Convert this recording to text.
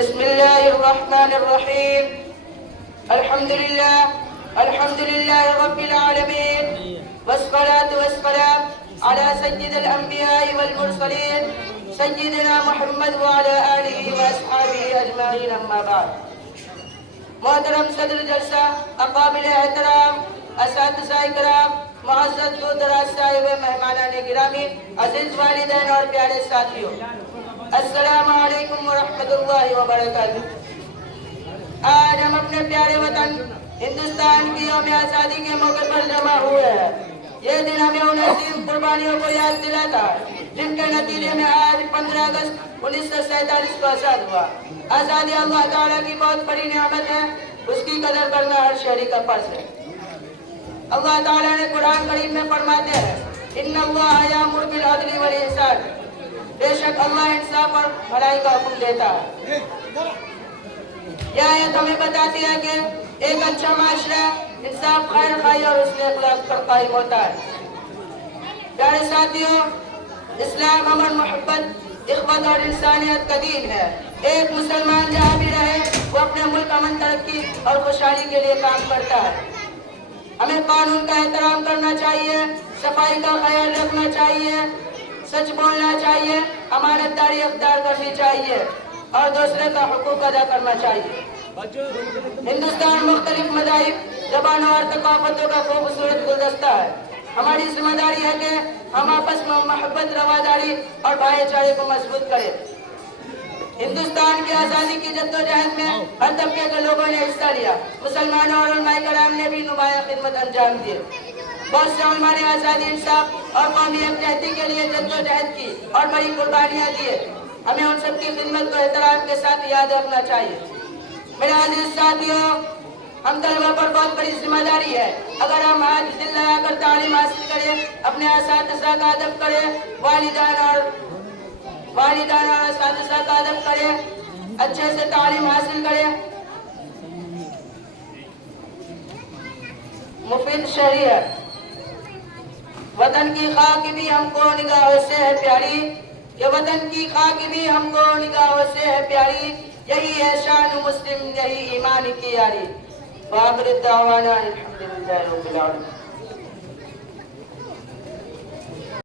بسم الله الرحمن الرحيم. الحمد لله رب العالمين، والصلاة والسلام على سيد الأنبياء والمرسلين سيدنا محمد وعلى آله وأصحابه أجمعين، أما بعد. محترم صدر جلسہ، اقابل احترام اساتذہ کرام، معزز دور دراز صاحب مہمانان گرامی، عزیز والدین اور پیارے ساتھیوں، السلام علیکم ورحمۃ اللہ وبرکاتہ۔ آج ہم اپنے پیارے وطن ہندوستان کی یوم آزادی کے موقع پر جمع ہوئے ہیں۔ یہ دن ہمیں ان عظیم قربانیوں کو یاد دلاتا ہے جن کے نتیجے میں آج 15 اگست 1947 کو آزاد ہوا۔ آزادی اللہ تعالیٰ کی بہت بڑی نعمت ہے، اس کی قدر کرنا ہر شہری کا فرض ہے۔ اللہ تعالیٰ نے قرآن کریم میں فرماتے ہیں، ان اللہ یامر بالعدل والاحسان، بے شک اللہ انصاف اور بھلائی کا حکم دیتا ہے۔ یہ آیت ہمیں بتاتی ہے کہ ایک اچھا معاشرہ انصاف، خیر خواہی اور حسن اخلاق پر قائم ہوتا ہے۔ پیارے ساتھیوں، اسلام امن، محبت، اخوت اور انسانیت کا دین ہے۔ ایک مسلمان جہاں بھی رہے وہ اپنے ملک امن، ترقی اور خوشحالی کے لیے کام کرتا ہے۔ ہمیں قانون کا احترام کرنا چاہیے، صفائی کا خیال رکھنا چاہیے، سچ بولنا چاہیے، امانت داری اختیار کرنی چاہیے اور دوسرے کا حقوق ادا کرنا چاہیے۔ ہندوستان مختلف مذاہب، زبانوں اور ثقافتوں کا خوبصورت گلدستہ ہے۔ ہماری ذمہ داری ہے کہ ہم آپس میں محبت، رواداری اور بھائی چارے کو مضبوط کریں۔ ہندوستان کی آزادی کی جدوجہد میں ہر طبقے کے لوگوں نے حصہ لیا۔ مسلمانوں اور علماء کرام نے بھی نمایاں خدمت انجام دی۔ بہت سے علماء نے آزادی، انصاف اور قومی یکجہتی کے لیے جدوجہد کی اور بڑی قربانیاں دیے۔ ہمیں ان سب کی خدمت کو احترام کے ساتھ یاد رکھنا چاہیے۔ میرے عزیز ساتھیوں، ہم طلبہ پر بہت بڑی ذمہ داری ہے۔ اگر ہم آج دل لگا کر تعلیم حاصل کریں، اپنے اساتذہ کا ادب کریں، والدین اور اساتذہ کا ادب کریں، اچھے سے تعلیم حاصل کریں، مفید شہری ہے۔ وطن کی خاک بھی ہم کو نگاہوں سے ہے پیاری، یہ وطن کی خاک بھی ہم کو نگاہوں سے ہے پیاری، یہی ہے شان مسلم، یہی ایمان کی یاری۔ وآخر الدعوانا الحمدللہ رب العالمین۔